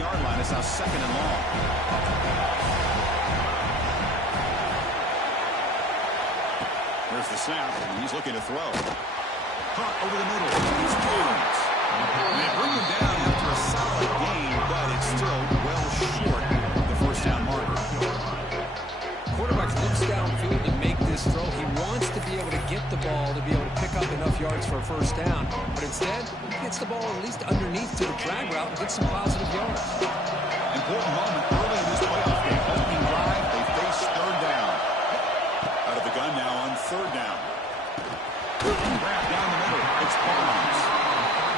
7-yard line. It's now 2nd and long. There's the snap, and he's looking to throw. Caught over the middle. He's Jones. They bring him down after a solid gain, but it's still well short of the first down marker. Quarterback looks downfield to make this throw. He wants to be able to get the ball to be able to pick up enough yards for a first down. But instead, he gets the ball at least underneath to the drag route and gets some positive yards. Important moment early in this playoff game. Opening drive, they face 3rd down. Out of the gun now on 3rd down. Wrap down the middle. It's Barnes.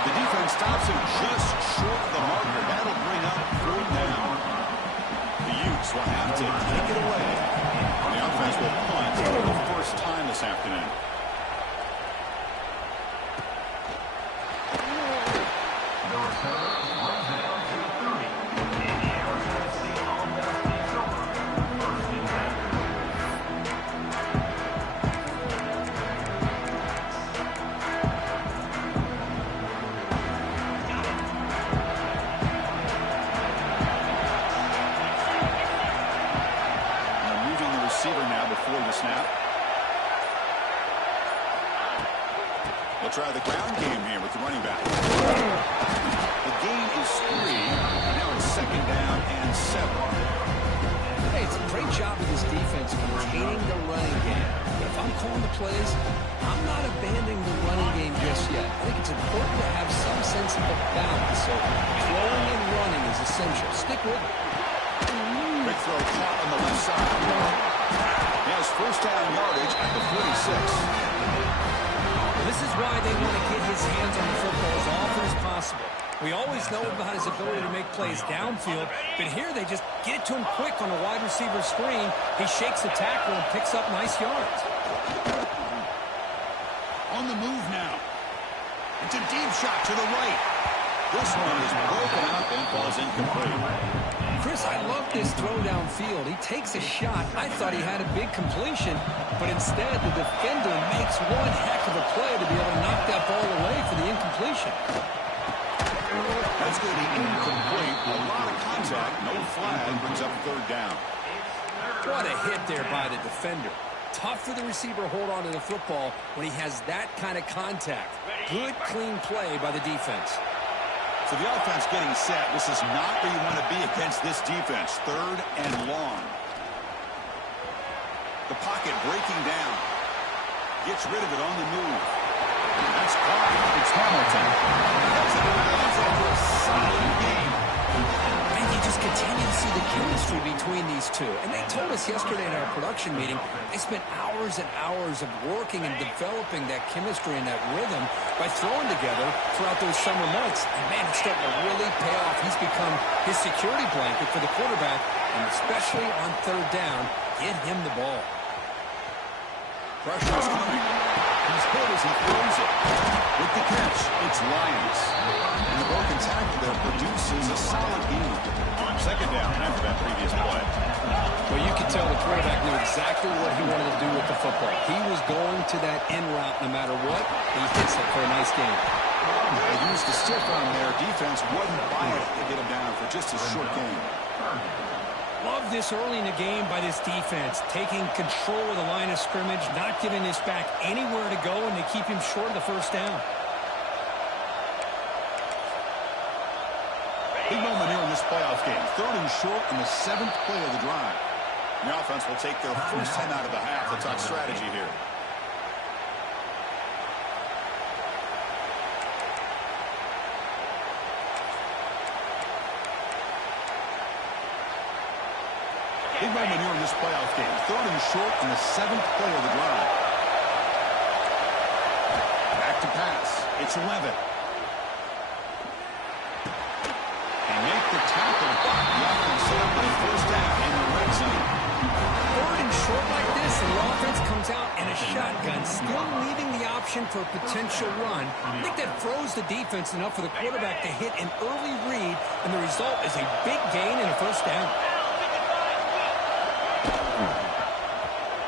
The defense stops him just short of the marker. That'll bring up 4th down. The Utes will have to take it away. The offense will punt for the first time this afternoon. Try the ground game here with the running back. The gain is 3. Now it's 2nd down and 7. Hey, it's a great job of this defense maintaining the running game. But if I'm calling the plays, I'm not abandoning the running game just yet. I think it's important to have some sense of a balance. So throwing and running is essential. Stick with it. Big throw caught on the left side. He has first down yardage at the 46. This is why they want to get his hands on the football as often as possible. We always know about his ability to make plays downfield, but here they just get it to him quick on a wide receiver screen. He shakes the tackle and picks up nice yards. On the move now. It's a deep shot to the right. This one is broken up and falls incomplete. Chris, I love this throw downfield. He takes a shot. I thought he had a big completion, but instead the defender makes one heck of a play to be able to knock that ball away for the incompletion. That's going to be incomplete. A lot of contact. No flag. Brings up 3rd down. What a hit there by the defender. Tough for the receiver to hold on to the football when he has that kind of contact. Good, clean play by the defense. So the offense getting set. This is not where you want to be against this defense. 3rd and long. The pocket breaking down. Gets rid of it on the move. That's caught. It's Hamilton. That's it around after a solid game. And you just continue to see the chemistry between these two. And they told us yesterday in our production meeting, they spent hours and hours of working and developing that chemistry and that rhythm by throwing together throughout those summer months. And, man, it's starting to really pay off. He's become his security blanket for the quarterback, and especially on 3rd down, get him the ball. Pressure is coming. He's hit as he throws it. With the catch, it's Lyons. And the broken tackle there produces a solid gain. 2nd down after that previous play. Well, you could tell the quarterback knew exactly what he wanted to do with the football. He was going to that end route no matter what. He hits it for a nice gain. They used the stiff on there. Defense wasn't by it to get him down for just a short gain. Love this early in the game by this defense, taking control of the line of scrimmage, not giving this back anywhere to go, and they keep him short of the first down. Big moment here in this playoff game. 3rd and short in the 7th play of the drive. The offense will take their first 10 out of the half. Let's talk strategy here. Big moment here in this playoff game. 3rd and short in the 7th play of the drive. Back to pass. It's Levitt. And make the tackle. The offense set up a first down in the red zone. 3rd and short like this, and the offense comes out in a shotgun, still leaving the option for a potential run. I think that throws the defense enough for the quarterback to hit an early read, and the result is a big gain and a first down.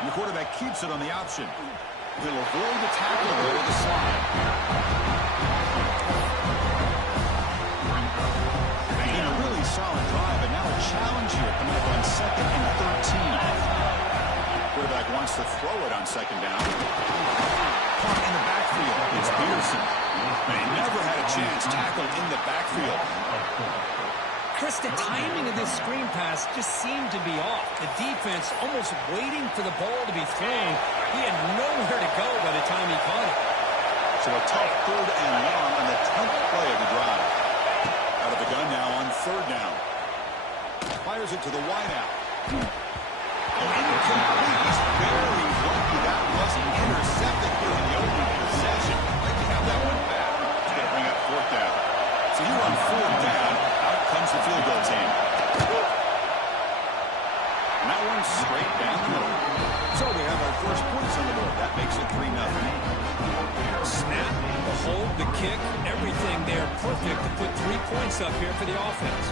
And the quarterback keeps it on the option. He'll avoid the tackle though with the slide. And a really solid drive, and now a challenge here coming up on 2nd and 13. Quarterback wants to throw it on 2nd down. Caught in the backfield. It's Peterson. And he never had a chance tackled in the backfield. Chris, the timing of this screen pass just seemed to be off. The defense almost waiting for the ball to be thrown. He had nowhere to go by the time he caught it. So a tough 3rd and long on the 10th play of the drive. Out of the gun now on 3rd down. Fires it to the wideout. Incomplete. He's very lucky that wasn't intercepted here in the opening possession. I'd like to have that one back. He's going to bring up 4th down. So here on 4th down, out comes the field goal team. And that one's straight down the middle. So we have our first points on the board. That makes it 3-0. Snap, the hold, the kick, everything there perfect to put 3 points up here for the offense.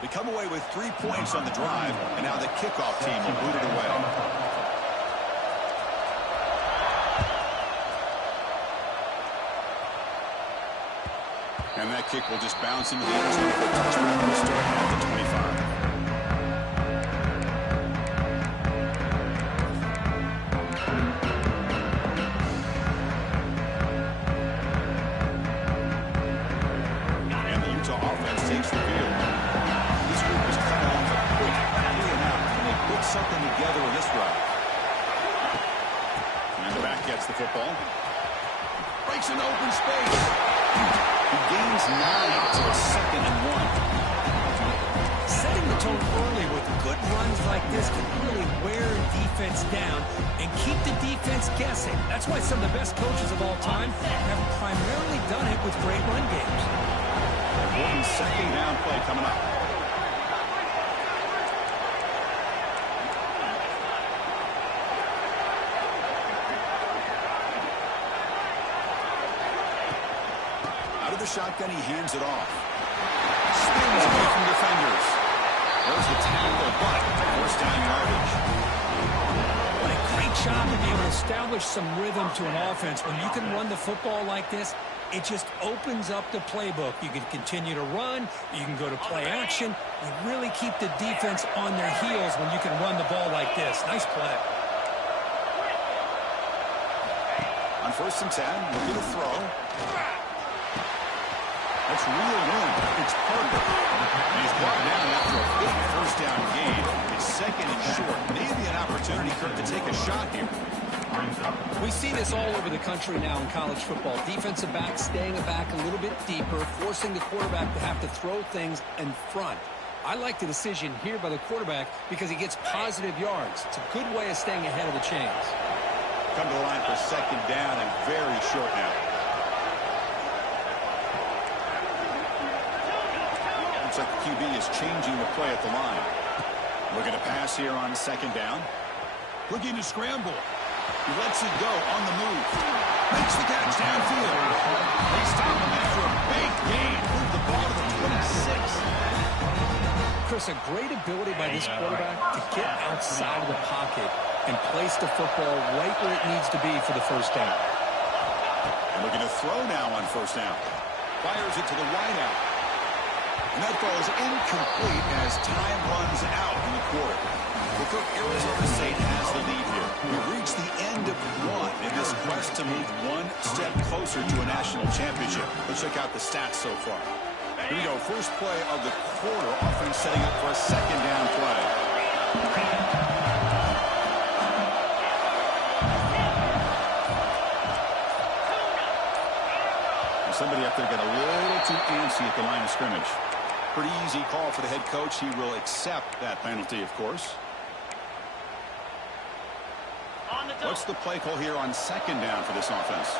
They come away with 3 points on the drive, and now the kickoff team will boot it away. And that kick will just bounce into the end zone for a touchdown. We'll start at the 25. And the Utah offense takes the field. This group is coming off a quick 3-and-out. Can they put something together in this drive? And the back gets the football. Breaks into open space. He gains 9 to a 2nd and 1. Setting the tone early with good runs like this can really wear defense down and keep the defense guessing. That's why some of the best coaches of all time have primarily done it with great run games. Important 2nd down play coming up. The shotgun, he hands it off. Spins away from defenders. There's the tackle, but 1st down yardage. What a great job to be able to establish some rhythm to an offense. When you can run the football like this, it just opens up the playbook. You can continue to run. You can go to play action. You really keep the defense on their heels when you can run the ball like this. Nice play. On 1st and 10, look at the throw. That's real room. It's Parker. And he's brought down after a big 1st down gain. It's 2nd and short. Maybe an opportunity, Kirk, to take a shot here. We see this all over the country now in college football. Defensive backs staying back a little bit deeper, forcing the quarterback to have to throw things in front. I like the decision here by the quarterback because he gets positive yards. It's a good way of staying ahead of the chains. Come to the line for 2nd down and very short now. Looks like the QB is changing the play at the line. Looking to pass here on 2nd down. Looking to scramble. He lets it go on the move. Makes the catch downfield. They stop him after a big gain. Move the ball to the 26. Chris, a great ability by this quarterback to get outside of the pocket and place the football right where it needs to be for the 1st down. And looking to throw now on 1st down. Fires it to the wideout. And that ball is incomplete as time runs out in the quarter. Well, Cook, Arizona State has the lead here. We've reached the end of one in this quest to move one step closer to a national championship. Let's check out the stats so far. Here we go. First play of the quarter. Offense setting up for a 2nd down play. And somebody up there got a little too antsy at the line of scrimmage. Pretty easy call for the head coach. He will accept that penalty, of course. What's the play call here on 2nd down for this offense?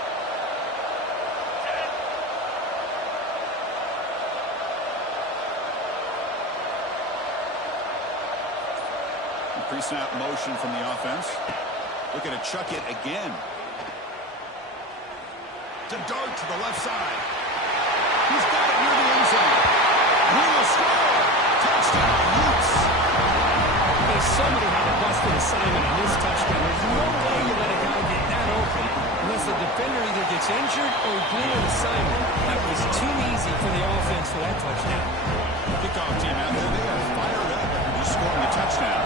Pre-snap motion from the offense. Looking to chuck it again. To dart to the left side. He's got it near the end zone. He will score. Touchdown, Utes. somebody had a busted assignment on this touchdown. There's no way you let a guy get that open unless the defender either gets injured or he blew an assignment. That was too easy for the offense for that touchdown. Kickoff team out there, they are fired up after just scoring a touchdown.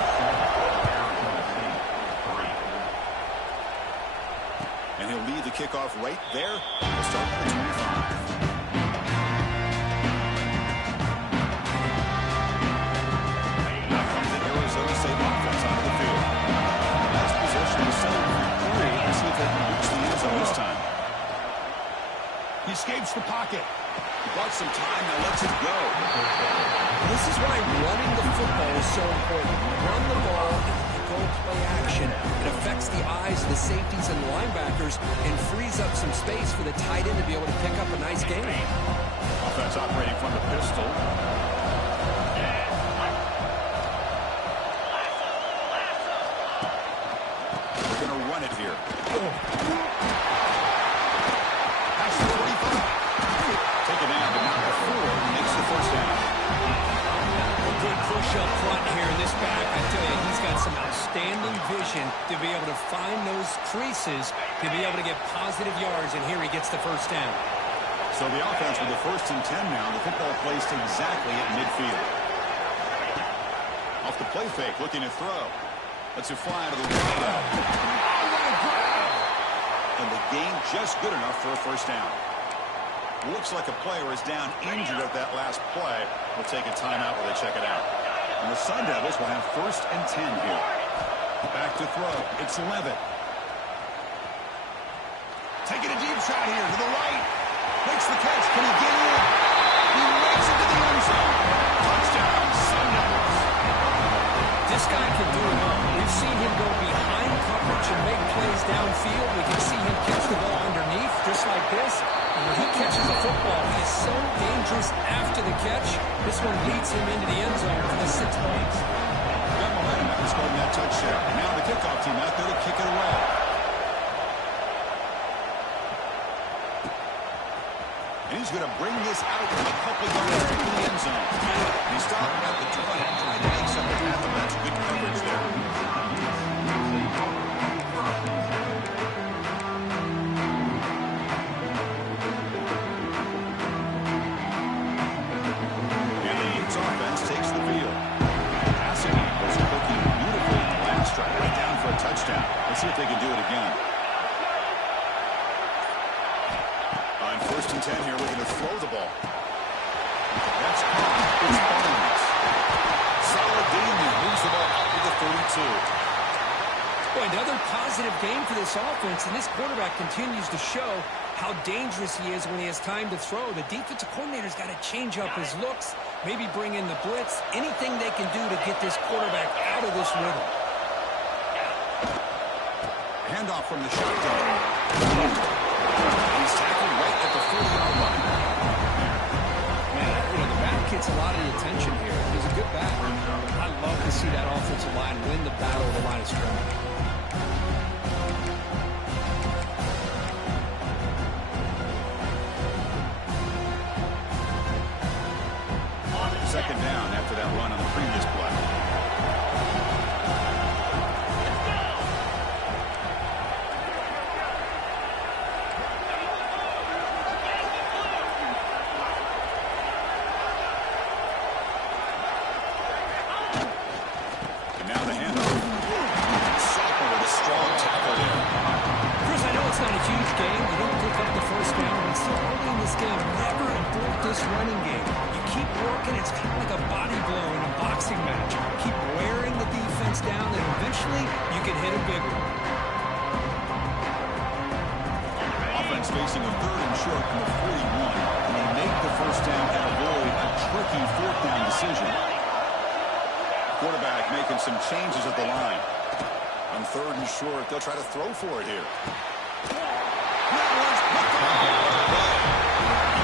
And he'll lead the kickoff right there. We'll start with the 25. Arizona State offense onto the field. Last possession was 7-3. Let's see if they can reach the end zone this time. He escapes the pocket. He bought some time, now lets it go. This is why running the football is so important. Run the ball and go play action. It affects the eyes of the safeties and the linebackers and frees up some space for the tight end to be able to pick up a nice gain. Offense operating from the pistol. Here. That's 45. Taken down, but not before he makes the first down. A good push up front here in this back. I tell you, he's got some outstanding vision to be able to find those creases, to be able to get positive yards, and here he gets the first down. So the offense with the 1st and 10 now. The football placed exactly at midfield. Off the play fake, looking to throw. Lets it fly to the right. And the gain just good enough for a first down. Looks like a player is down injured at that last play. We'll take a timeout while they check it out. And the Sun Devils will have 1st and 10 here. Back to throw. It's Levitt. Taking a deep shot here to the right. Makes the catch. Can he get in? He makes it to the end zone. Touchdown, Sun Devils. This guy can do it all. We've seen him go behind coverage and make plays downfield. We can see him catch the ball underneath, just like this. And when he catches the football, he is so dangerous after the catch. This one leads him into the end zone for the 6 points. Got momentum after scoring that touchdown. Now the kickoff team out there to kick it away. And he's going to bring this out from a couple yards into the end zone. He stopped at the 20, trying to make something happen. That's good coverage there. And the Utes offense takes the field. Passing was looking beautifully in the last drive, right down for a touchdown. Let's see if they can do it again. On 1st and 10 here, looking to throw the ball. That's caught. It's Barnes. Solid game there. Moves the ball up to the 32. Boy, another positive game for this offense, and this quarterback continues to show how dangerous he is when he has time to throw. The defensive coordinator's got to change up his looks, maybe bring in the blitz, anything they can do to get this quarterback out of this rhythm. Handoff from the shotgun. He's tackled right at the 40-yard line. Man, the back gets a lot of the attention here. He's a good back. I love to see that offensive line win the battle of the line of scrimmage. 2nd down after that run on the previous play. And now the handoff. Sophomore with a strong tackle there. Chris, I know it's not a huge game. You don't pick up the first down, but so early in this game, never abort this running game. You keep working. It's kind of like a body blow in a boxing match. Keep wearing the defense down, and eventually you can hit a big one. Offense facing a 3rd and short from the 41. And they make the first down and avoid a tricky 4th down decision. Quarterback making some changes at the line. On 3rd and short, they'll try to throw for it here.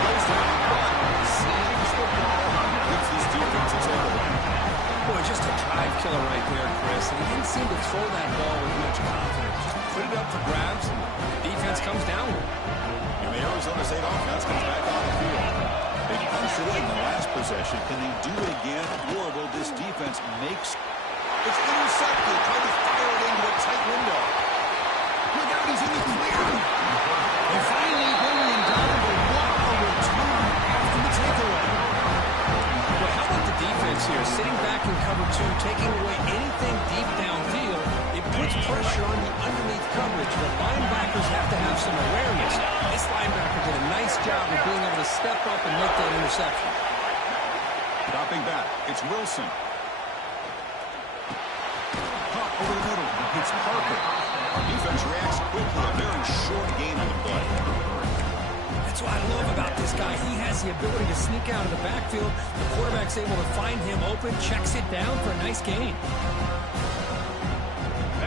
Goes down the front, saves the ball, gives this defense a takeaway. Boy, just a drive killer right there, Chris. And he didn't seem to throw that ball with much confidence. Just put it up for grabs, and the defense comes down with it. And the Arizona State offense comes back on the field. They punched it in the last possession. Can they do it again, or will this defense make It's intercepted. Trying to fire it into a tight window. Look out, he's in the clear. And finally bringing him down, but what a return after the takeaway. Well, how about the defense here? Sitting back in cover two, taking away anything deep downfield. It puts pressure on the underneath coverage. The linebackers have to have some awareness. This linebacker did a nice job of being able to step up and make that interception. Dropping back, it's Wilson. Caught over the middle. It's Parker. Our defense reacts quickly. A very short gain on the play. That's what I love about this guy. He has the ability to sneak out of the backfield. The quarterback's able to find him open, checks it down for a nice gain.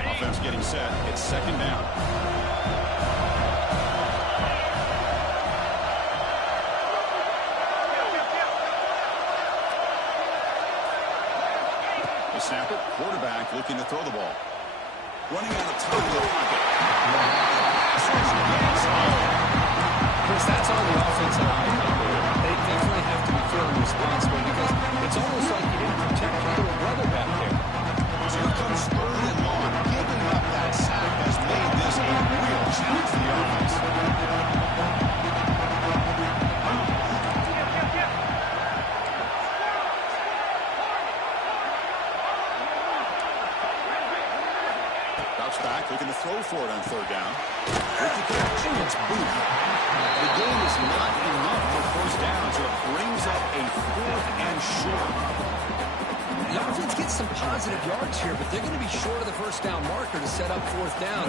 Offense getting set. It's second down. They snap it. Quarterback looking to throw the ball. Running out of time in the pocket. Chris, that's all the offensive line out there. They definitely have to be feeling responsible because it's almost like you didn't protect your little brother back there. So here comes third and long. Giving up that sack has made this a real challenge for the offense. Bounce back, looking to throw for it on third down. With the catch, it's Booth. The game is not enough for first down, so it brings up a fourth and short. The offense gets some positive yards here, but they're going to be short of the first down marker to set up fourth down.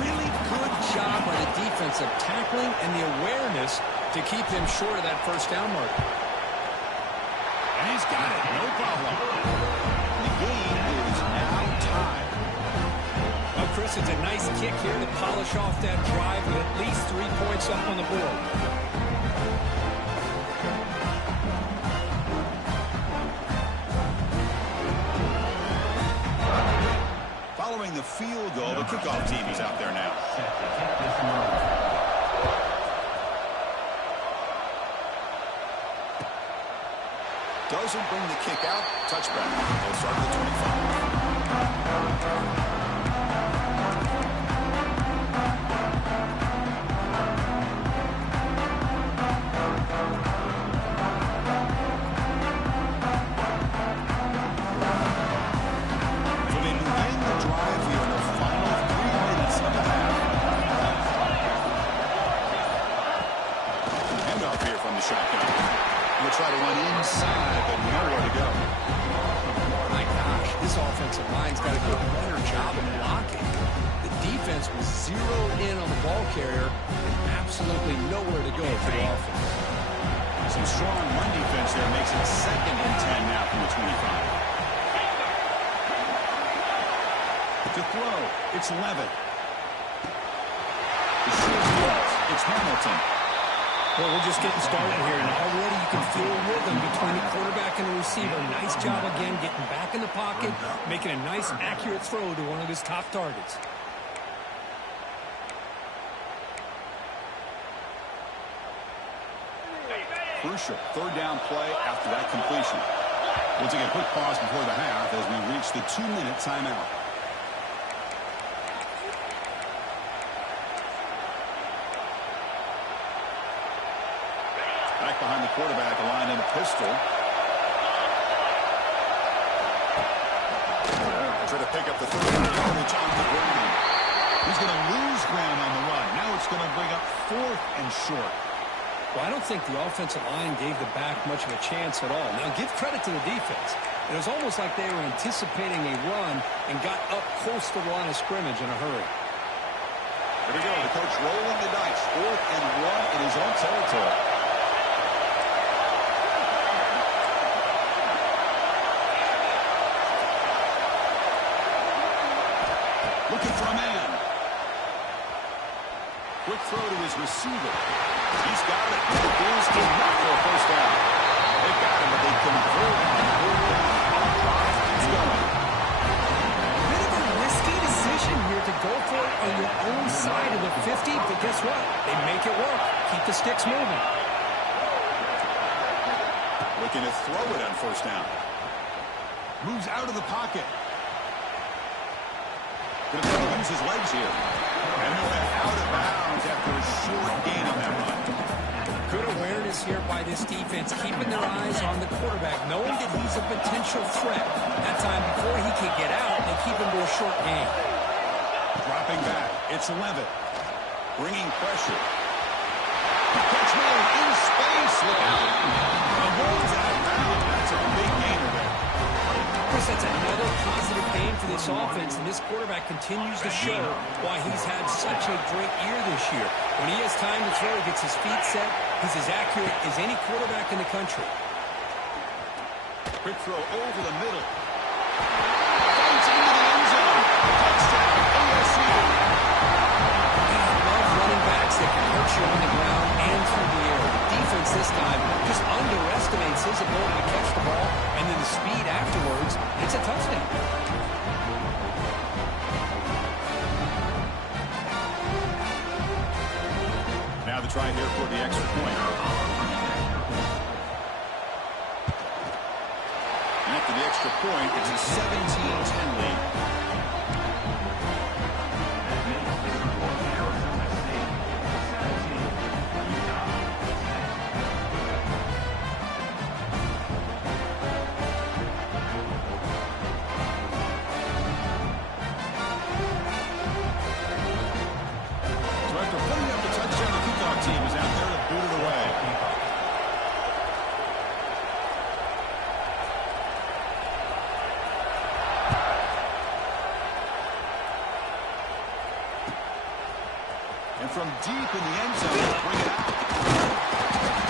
Really good job by the defense of tackling and the awareness to keep him short of that first down marker. And he's got it, no problem. The game is now tied. Well, Chris, it's a nice kick here to polish off that drive with at least 3 points up on the board. Following the field goal, the kickoff team is out there now. Doesn't bring the kick out. Touchback. They'll start at the 25. Try to run inside, but nowhere to go. My gosh, this offensive line's got to do a better job of blocking. The defense was zeroed in on the ball carrier and absolutely nowhere to go for the offense. Some strong run defense there makes it second and 10 now from the 25. To throw, it's Levitt. The shield, it's Hamilton. Well, we're just getting started here, and already you can feel a rhythm between the quarterback and the receiver. Nice job again getting back in the pocket, making a nice, accurate throw to one of his top targets. Crucial third down play after that completion. We'll take a quick pause before the half as we reach the 2-minute timeout. Back behind the quarterback, a line in a pistol. Try to pick up the third yardage on the ground. He's going to lose ground on the run. Now it's going to bring up fourth and short. Well, I don't think the offensive line gave the back much of a chance at all. Now, give credit to the defense. It was almost like they were anticipating a run and got up close to the line of scrimmage in a hurry. Here we go. The coach rolling the dice. 4th and 1 in his own territory. Looking for a man. Quick throw to his receiver. He's got it. That is enough for a first down. They got him, but they convert on third down. Drive keeps going. Bit of a risky decision here to go for it on your own side of the 50, but guess what? They make it work. Keep the sticks moving. Looking to throw it on first down. Moves out of the pocket. Going to try to use his legs here. And he went out of bounds after a short gain on that run. Good awareness here by this defense, keeping their eyes on the quarterback, knowing that he's a potential threat. That time before he can get out, they keep him to a short gain. Dropping back, it's Levitt. Bringing pressure. Catch made in space. Look out. And goes out of bounds. That's a big gainer there. Chris, that's another positive gain for this offense, and this quarterback continues to show why he's had such a great year this year. When he has time to throw, he gets his feet set. He's as accurate as any quarterback in the country. Quick throw over the middle. Fights into the end zone. Touchdown, ASU. I love running backs that can hurt you on the ground and through the air. The defense this time just underestimates his ability to catch the ball, and then the speed afterwards, it's a touchdown. Now the try here for the extra point. And after the extra point, it's a 17-10 lead. Team is out there to boot it away. And from deep in the end zone, bring it out.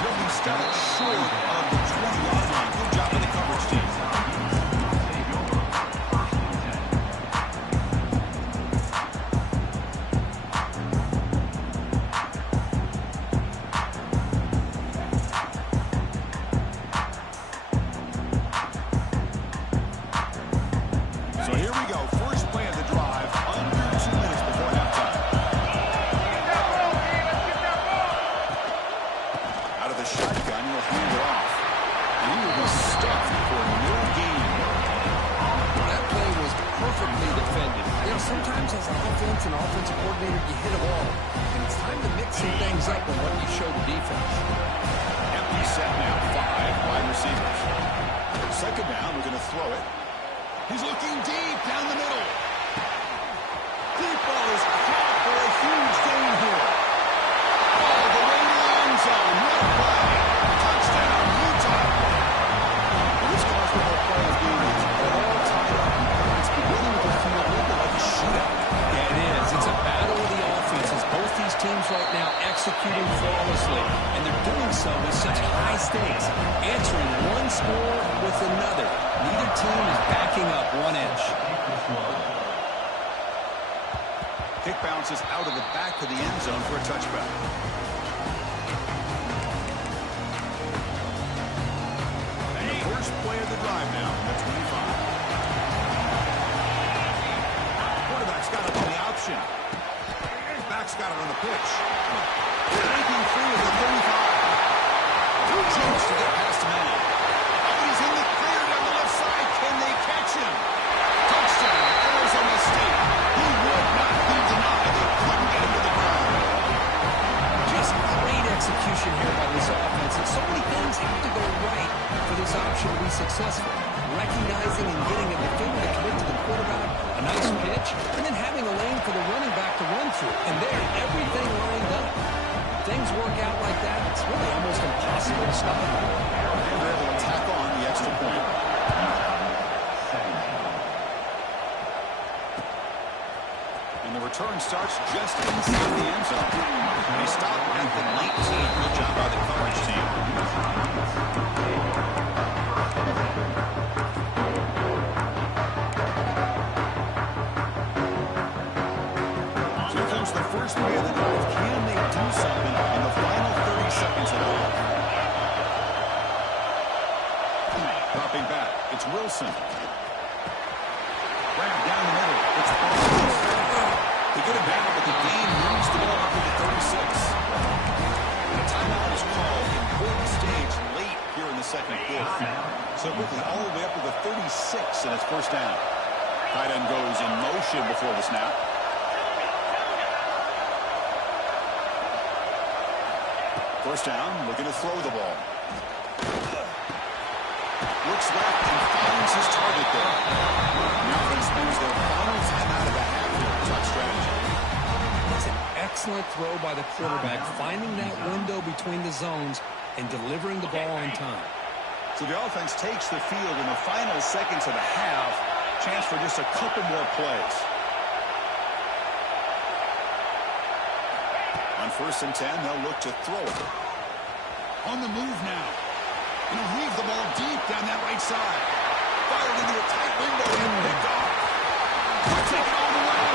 He'll be stopped short of the 20-yard line. Good job by the coverage team. Sometimes as an offense and offensive coordinator, you hit a wall. And it's time to mix some things up with what you show the defense. Empty set now, 5 wide receivers. Second down, we're going to throw it. He's looking deep down the middle. Deep ball is caught for a huge gain here. All the way to the end zone. What a play. Touchdown, Utah. And this college football playoff game is all tied up. It's beginning to feel a little bit like a shootout. Yeah, it is. It's a battle of the offenses. Both these teams right now executing flawlessly, and they're doing so with such high stakes, answering one score with another. Neither team is backing up 1 inch. Kick bounces out of the back of the end zone for a touchback. And the first play of the drive now, that's 25. Quarterback's got it on the option. Back's got it on the pitch. Breaking free of the 35. 2 jumps to get past Manning. Oh, he's in the clear down the left side. Can they catch him? Touchdown, Arizona State. He would not be denied. They couldn't get him to the ground. Just great execution here by this offense. And so many things have to go right for this option to be successful. Recognizing and getting a defender to commit to the quarterback, a nice pitch, and then having a lane for the running back to run through. And there, everything lined up. When things work out like that, it's really almost impossible to stop. And they're able to tack on the extra point. And the return starts just inside the end zone. They stop at the 19. Good job by the coverage team. Here comes the first play of the drive. Can they do something in the final 30 seconds of the half? Dropping back, it's Wilson. Grab down the middle. It's Parsons. They get him down, but the game moves the ball up to the 36. And a timeout is called. Important stage late here in the second quarter. So quickly all the way up to the 36, and it's first down. Tight end goes in motion before the snap. First down, looking to throw the ball. Looks left and finds his target there. The offense spends their final timeout of the half here. Top strategy. It's an excellent throw by the quarterback, finding that window between the zones and delivering the ball on time. So the offense takes the field in the final seconds of the half. Chance for just a couple more plays. On 1st and 10, they'll look to throw it. On the move now. And he'll heave the ball deep down that right side. Fired into a tight window and picked off. He'll take it all the way.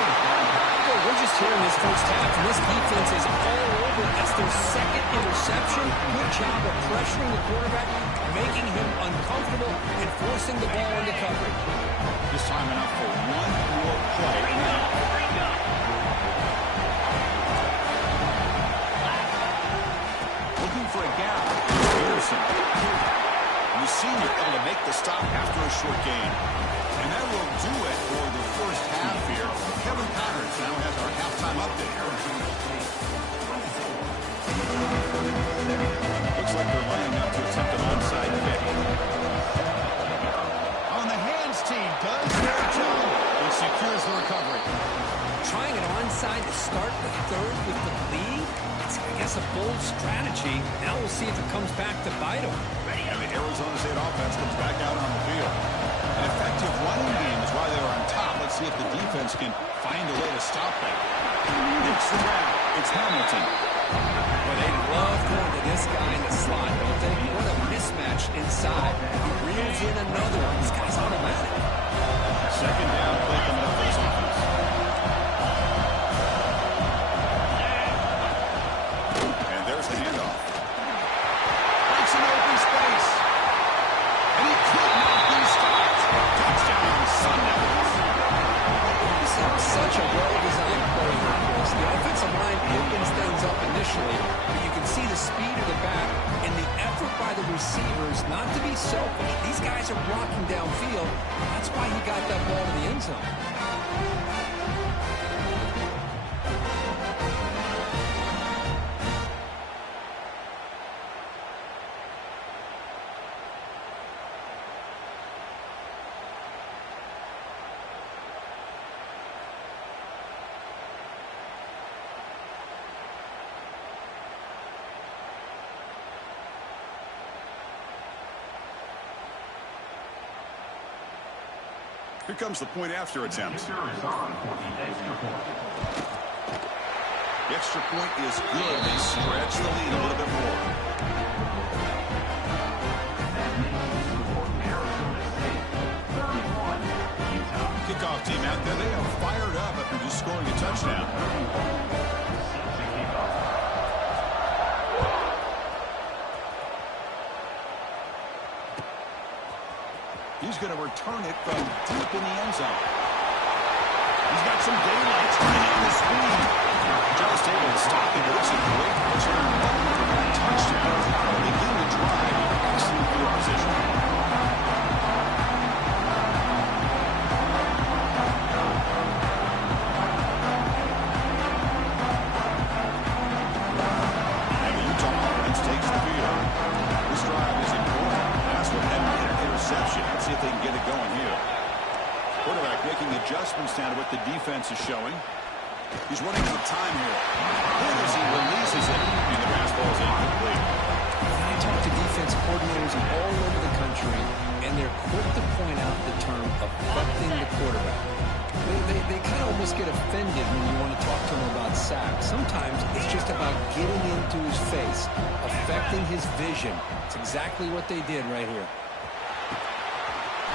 Well, we're just here in this first half, and this defense is all over. That's their second interception. Good job of pressuring the quarterback, making him uncomfortable, and forcing the ball into coverage. Just time enough for one more play. Looking for a gap. Peterson. The senior able to make the stop after a short gain. And that will do it for the first half here. Kevin Connors now has our halftime update. Looks like they're lining up to attempt an onside kick. On the hands team does their job and secures the recovery. Trying an onside to start the third with the lead? It's, I guess, a bold strategy. Now we'll see if it comes back to bite them. The Arizona State offense comes back out on the field. An effective running game is why they were on top. Let's see if the defense can find a way to stop them. It's the grab. It's Hamilton. Well, they love going to this guy in the slot, don't they? What a mismatch inside. He reels in another one. This guy's automatic. Second down play coming up for this offense. And there's the handoff. Breaks an open space. And he could not be stopped. Touchdown, Sundowns. This is such a well-designed play here, Chris. The offensive line opens things up initially, but you can see the speed of the back and the effort by the receivers not to be selfish. These guys are blocking downfield. That's why he got that ball in the end zone. Here comes the point after attempt. The extra point is good. They stretch the lead a little bit more. Kickoff team out there. They are fired up after just scoring a touchdown. He's going to return it from deep in the end zone. He's got some daylight trying to the speed. Just able to stop it. It's a great return. Touchdown. Begin the drive. Excellent field position. And the Utah offense takes the field. This drive is important. That's what had an interception. Let's see if they can get it going here. Quarterback making adjustments down to what the defense is showing. He's running out of time here. Good as he releases it, and the pass ball is incomplete. I talk to defense coordinators all over the country, and they're quick to point out the term affecting the quarterback. They kind of almost get offended when you want to talk to them about sacks. Sometimes it's just about getting into his face, affecting his vision. It's exactly what they did right here.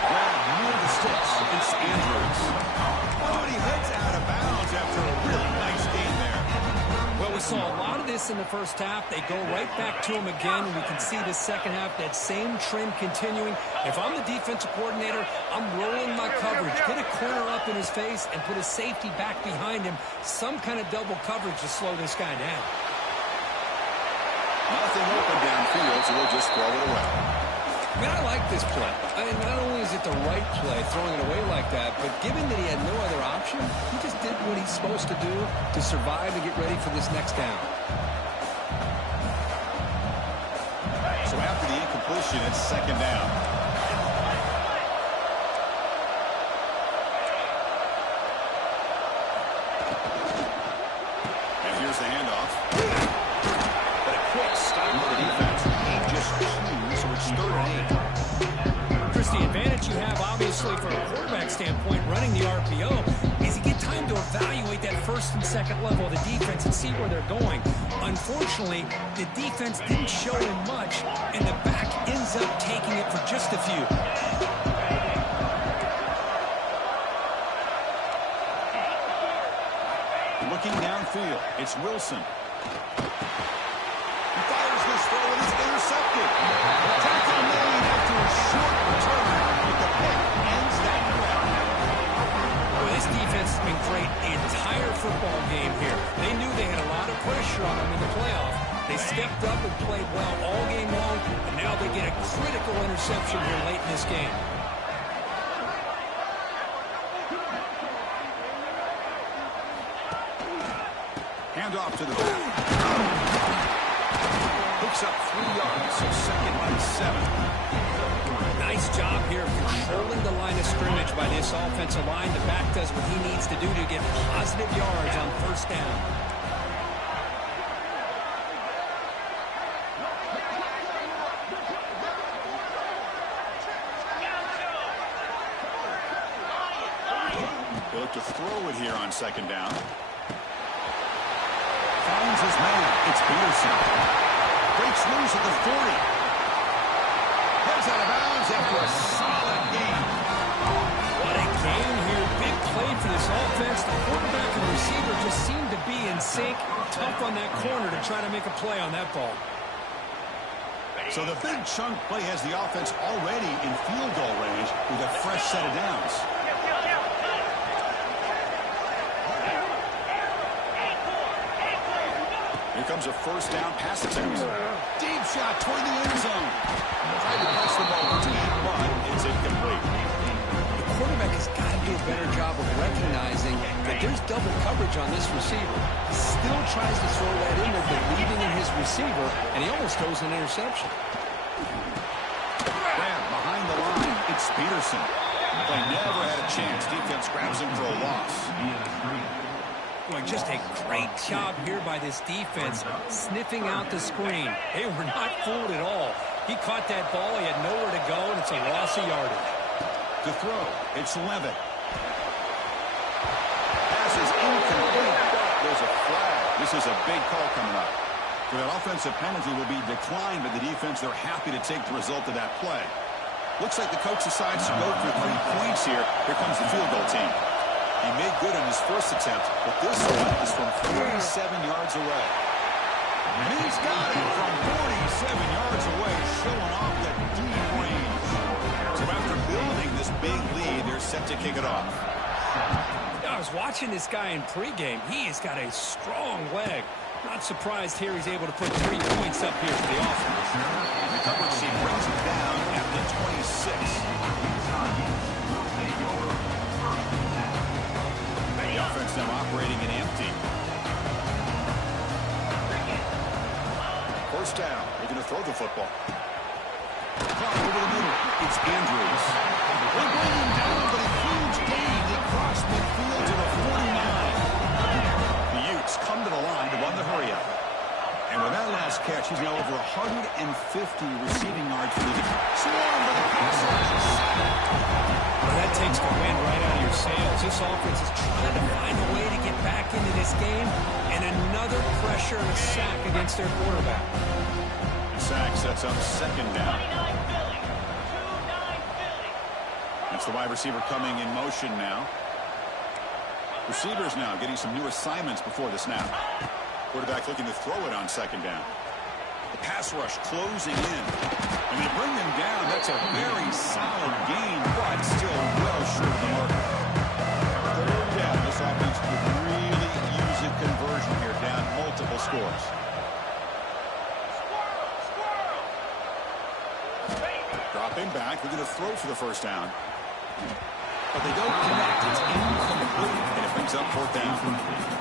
Grab near the sticks. It's Andrews. Oh, and he heads out of bounds after a really nice game there. Well, we saw a lot of this in the first half. They go right back to him again, and we can see the second half, that same trend continuing. If I'm the defensive coordinator, I'm rolling my coverage. Get a corner up in his face and put a safety back behind him. Some kind of double coverage to slow this guy down. Nothing open downfield, so we'll just throw it away. I mean, I like this play. I mean, not only is it the right play, throwing it away like that, but given that he had no other option, he just did what he's supposed to do to survive and get ready for this next down. So after the incompletion, it's second down. And here's the handoff. But a quick stop for the defense. He just chews, so it's 3rd and 8. Chris, the advantage you have, obviously, from a quarterback standpoint, running the RPO, is you get time to evaluate that first and second level of the defense and see where they're going. Unfortunately, the defense didn't show him much, and the back ends up taking it for just a few. Looking downfield, it's Wilson. He fires this throw, and it's intercepted. Tackle made after a short return, but the pick ends that drive. Well, this defense has been great the entire football game here. They knew they had a lot of pressure on them in the playoff. They stepped up and played well all game long, and now they get a critical interception here late in this game. Handoff to the back. Picks up 3 yards, so second and 7. Nice job here of controlling the line of scrimmage by this offensive line. The back does what he needs to do to get positive yards on 1st down. They look to throw it here on 2nd down. Finds his man. It's Peterson. Breaks loose at the 40. Heads out of bounds after a solid game. What a game here. Big play for this offense. The quarterback and receiver just seem to be in sync. Tough on that corner to try to make a play on that ball. So the big chunk play has the offense already in field goal range with a fresh set of downs. Here comes a 1st down pass attempt. Deep shot toward the end zone. Tried to pass the ball deep, but it's incomplete. The quarterback has got to do a better job of recognizing that there's double coverage on this receiver. He still tries to throw that in there, believing in his receiver, and he almost throws an interception. Grab behind the line. It's Peterson. Play never had a chance. Defense grabs him for a loss. Boy, just a great job here by this defense, sniffing out the screen. They were not fooled at all. He caught that ball. He had nowhere to go, and it's a loss of yardage. To throw, it's Levitt. Pass is incomplete. There's a flag. This is a big call coming up. For that offensive penalty will be declined by the defense. They're happy to take the result of that play. Looks like the coach decides to go for 3 points here. Here comes the field goal team. He made good on his first attempt, but this one is from 47 yards away. And he's got it from 47 yards away, showing off that deep range. So after building this big lead, they're set to kick it off. I was watching this guy in pregame. He has got a strong leg. Not surprised here he's able to put 3 points up here for the offense. The coverage team brings it down at the 26. The offense now operating in empty. 1st down. They're going to throw the football. Caught over the middle. It's Andrews. They bring him down, but a huge gain. They cross midfield to the 49. The Utes come to the line to run the hurry-up. And with that last catch, he's now over 150 receiving yards for the defense. Swarmed by the passer. Well, that takes the wind right out of your sails. This offense is trying to find a way to get back into this game, and another pressure and a sack against their quarterback. Sack sets up 2nd down. That's the wide receiver coming in motion now. Receivers now getting some new assignments before the snap. Quarterback looking to throw it on 2nd down. The pass rush closing in. And they bring them down. That's a very solid game, but still well short of the mark. 3rd down. This offense could really use a conversion here, down multiple scores. first down. But they don't connect. It's incomplete, and it brings up fourth down.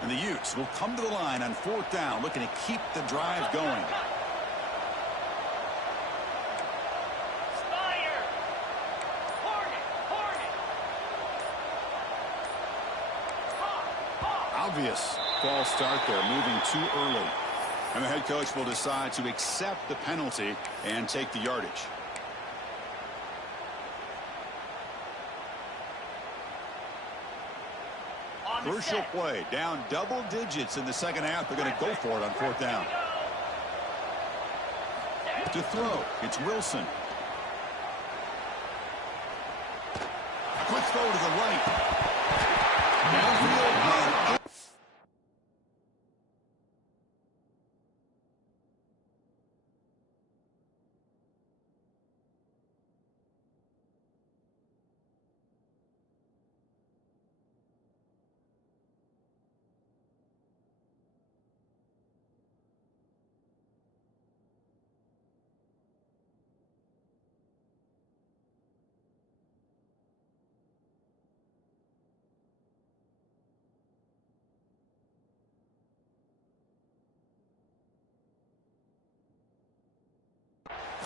And the Utes will come to the line on fourth down, looking to keep the drive going. Obvious false start there, moving too early. And the head coach will decide to accept the penalty and take the yardage. Crucial play, down double digits in the second half. They're going to go for it on fourth down. To throw, it's Wilson. Quick throw to the right. Downfield and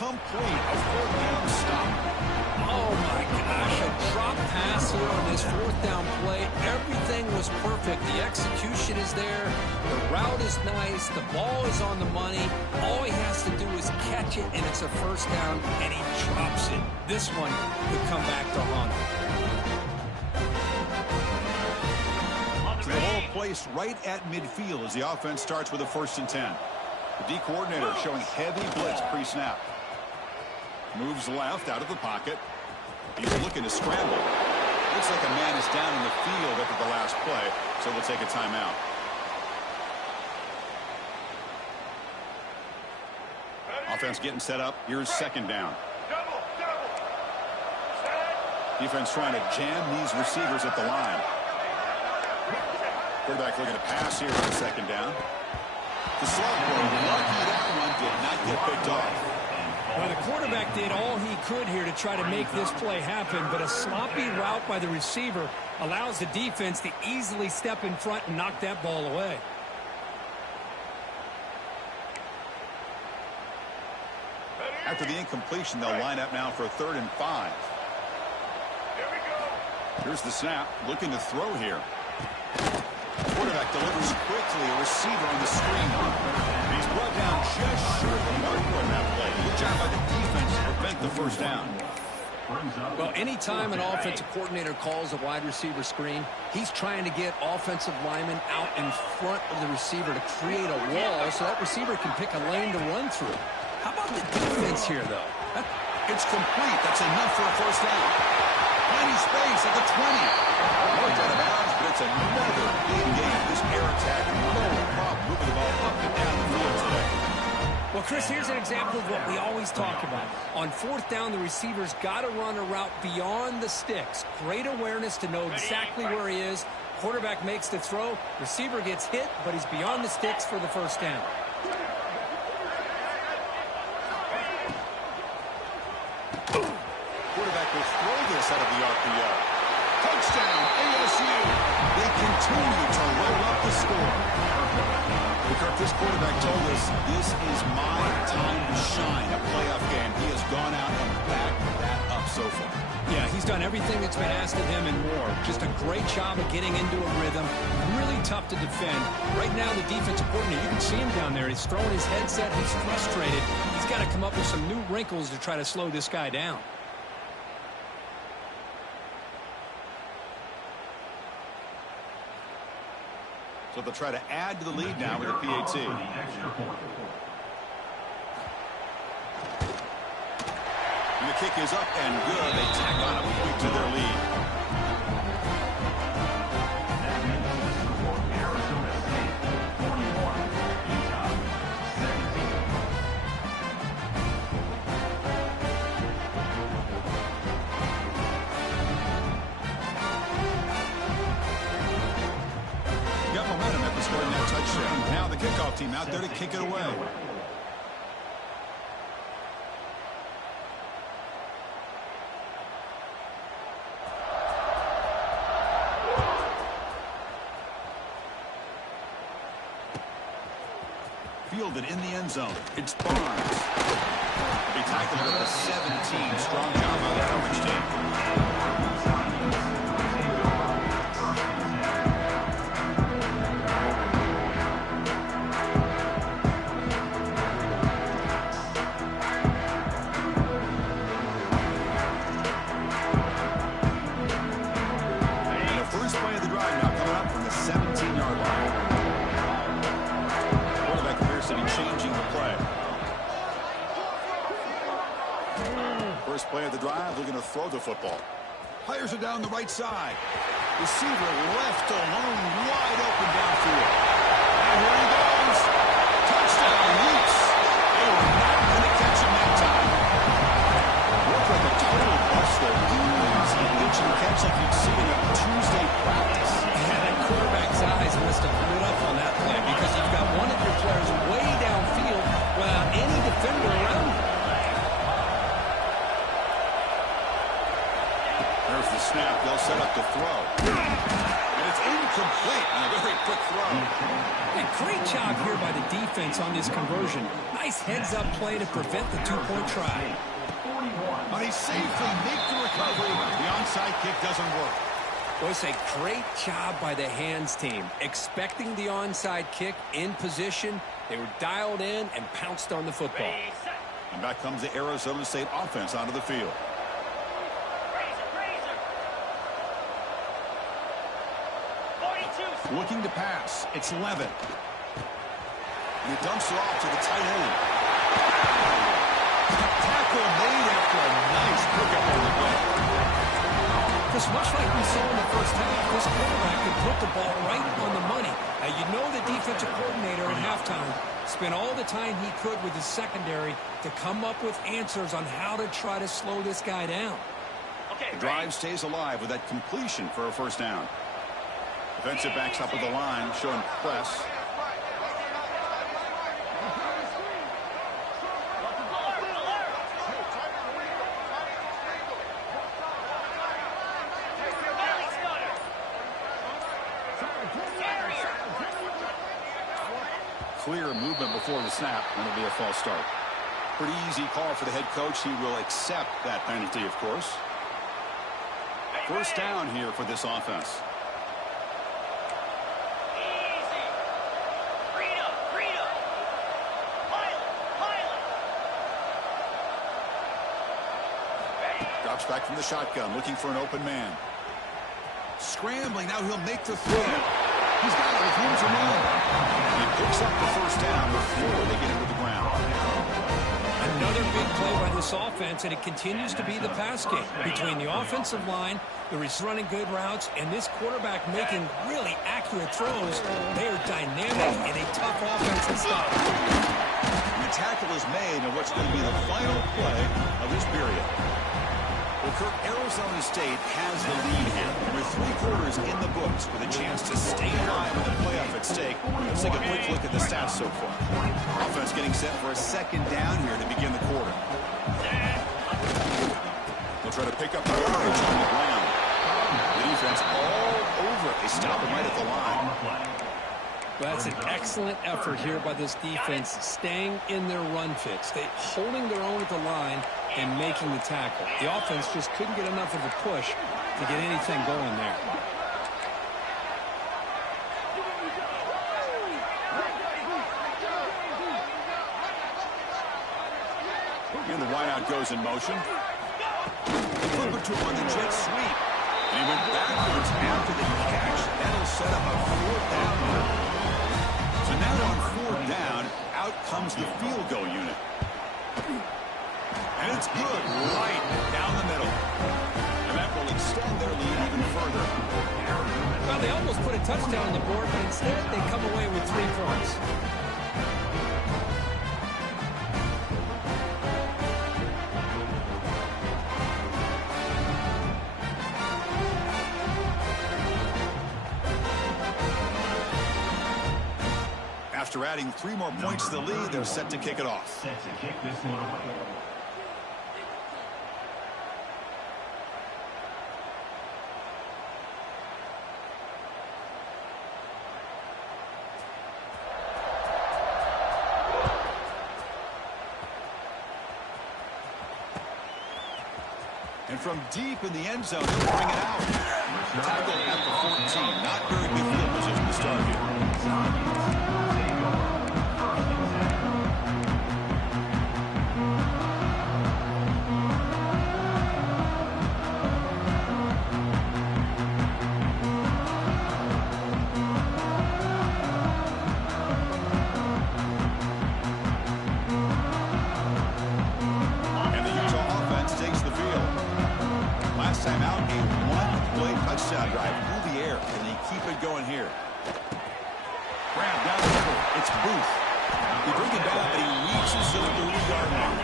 complete. A fourth down stop. Oh, my gosh. A drop pass here on this fourth down play. Everything was perfect. The execution is there. The route is nice. The ball is on the money. All he has to do is catch it, and it's a first down, and he drops it. This one could come back to haunt him. The ball placed right at midfield as the offense starts with a 1st and 10. The D coordinator showing heavy blitz pre-snap. Moves left out of the pocket. He's looking to scramble. Looks like a man is down in the field after the last play, so we'll take a timeout. Offense getting set up. Here's second down. Defense trying to jam these receivers at the line. Quarterback looking to pass here on second down. The slot boy, lucky that one did not get picked off. Well, the quarterback did all he could here to try to make this play happen, but a sloppy route by the receiver allows the defense to easily step in front and knock that ball away. After the incompletion, they'll line up now for a 3rd and 5. Here's the snap, looking to throw here. Quarterback delivers quickly, a receiver on the screen. He's brought down just short of the mark on that play. Good job by the defense to prevent the first down. Well, anytime an offensive coordinator calls a wide receiver screen, he's trying to get offensive linemen out in front of the receiver to create a wall so that receiver can pick a lane to run through. How about the defense here, though? It's complete. That's enough for a first down. Plenty space at the 20. Marked out of bounds, but it's another big game. This air attack, no problem moving the ball up and down the field today. Well, Chris, here's an example of what we always talk about. On fourth down, the receiver's got to run a route beyond the sticks. Great awareness to know exactly where he is. Quarterback makes the throw. Receiver gets hit, but he's beyond the sticks for the first down. Quarterback will throw this out of the RPO. Touchdown, ASU. They continue to roll up the score. Kirk, this quarterback told us this is my time to shine, a playoff game. He has gone out and backed that up so far. Yeah, he's done everything that's been asked of him and more. Just a great job of getting into a rhythm. Really tough to defend. Right now, the defensive coordinator, you can see him down there. He's throwing his headset. He's frustrated. He's got to come up with some new wrinkles to try to slow this guy down. So they'll try to add to the lead now with a PAT. And the kick is up and good. They tack on a point to their lead. Now the kickoff team out there to kick it away. Fielded in the end zone. It's Barnes. Be tackled at the 17. Strong job by the coverage team. And the first play of the drive now coming up from the 17-yard line. Quarterback appears to be changing the play. First play of the drive, looking to throw the football. Fires it down the right side. Receiver left alone, wide open downfield. And here he goes. Touchdown, Utes. They were not going to catch him that time. Look like a total bust there. Easy pitch and catch like you'd see in a Tuesday practice. Yeah, that quarterback's eyes must have lit up on that play because you've got one of your players way downfield without any defender around him. There's the snap. They'll set up the throw. And it's incomplete on a very quick throw. A great job here by the defense on this conversion. Nice heads-up play to prevent the two-point try. But he safely make the recovery. The onside kick doesn't work. Well, it's a great job by the hands team. Expecting the onside kick in position. They were dialed in and pounced on the football. And back comes the Arizona State offense onto the field. Looking to pass. It's Levin. And he dumps it off to the tight end. Tackle made after a nice pickup on the way. Just much like we saw in the first half, this quarterback could put the ball right on the money. Now, you know the defensive coordinator at halftime spent all the time he could with his secondary to come up with answers on how to try to slow this guy down. The drive stays alive with that completion for a first down. Defensive backs up with the line, showing press. Clear movement before the snap, and it'll be a false start. Pretty easy call for the head coach. He will accept that penalty, of course. First down here for this offense. Drops back from the shotgun, looking for an open man. Scrambling, now he'll make the throw. He's got it with room to move. He picks up the first down before they get into the ground. Another big play by this offense, and it continues to be the pass game. Between the offensive line, the running good routes, and this quarterback making really accurate throws, they are dynamic and a tough offense to stop. And the tackle is made on what's going to be the final play of this period. Well, Kirk, Arizona State has the lead here. With 3 quarters in the books with a chance to stay alive with a playoff at stake. Let's take a quick look at the stats so far. Offense getting set for a second down here to begin the quarter. They'll try to pick up the yardage on the ground. The defense all over it. They stop him right at the line. Well, that's an excellent effort here by this defense, staying in their run fits. They holding their own at the line and making the tackle. The offense just couldn't get enough of a push to get anything going there. And the wideout goes in motion. Flip it to him on the jet sweep. And he went backwards after the catch. That'll set up a 4th down. So now on 4th down, out comes the field goal unit. And it's good right down the middle. And that will extend their lead even further. Well, they almost put a touchdown on the board, but instead they come away with 3 points. After adding 3 more points to the lead, they're set to kick it off. Set to kick this one away. And from deep in the end zone, he'll bring it out. Tackled at the 14. Not very good field position to start here. And the Utah offense takes the field. Last time out, a one-play touchdown drive through the air. Can they keep it going here? Grab down the middle. It's Booth. They bring it down, and he reaches the 30-yard line.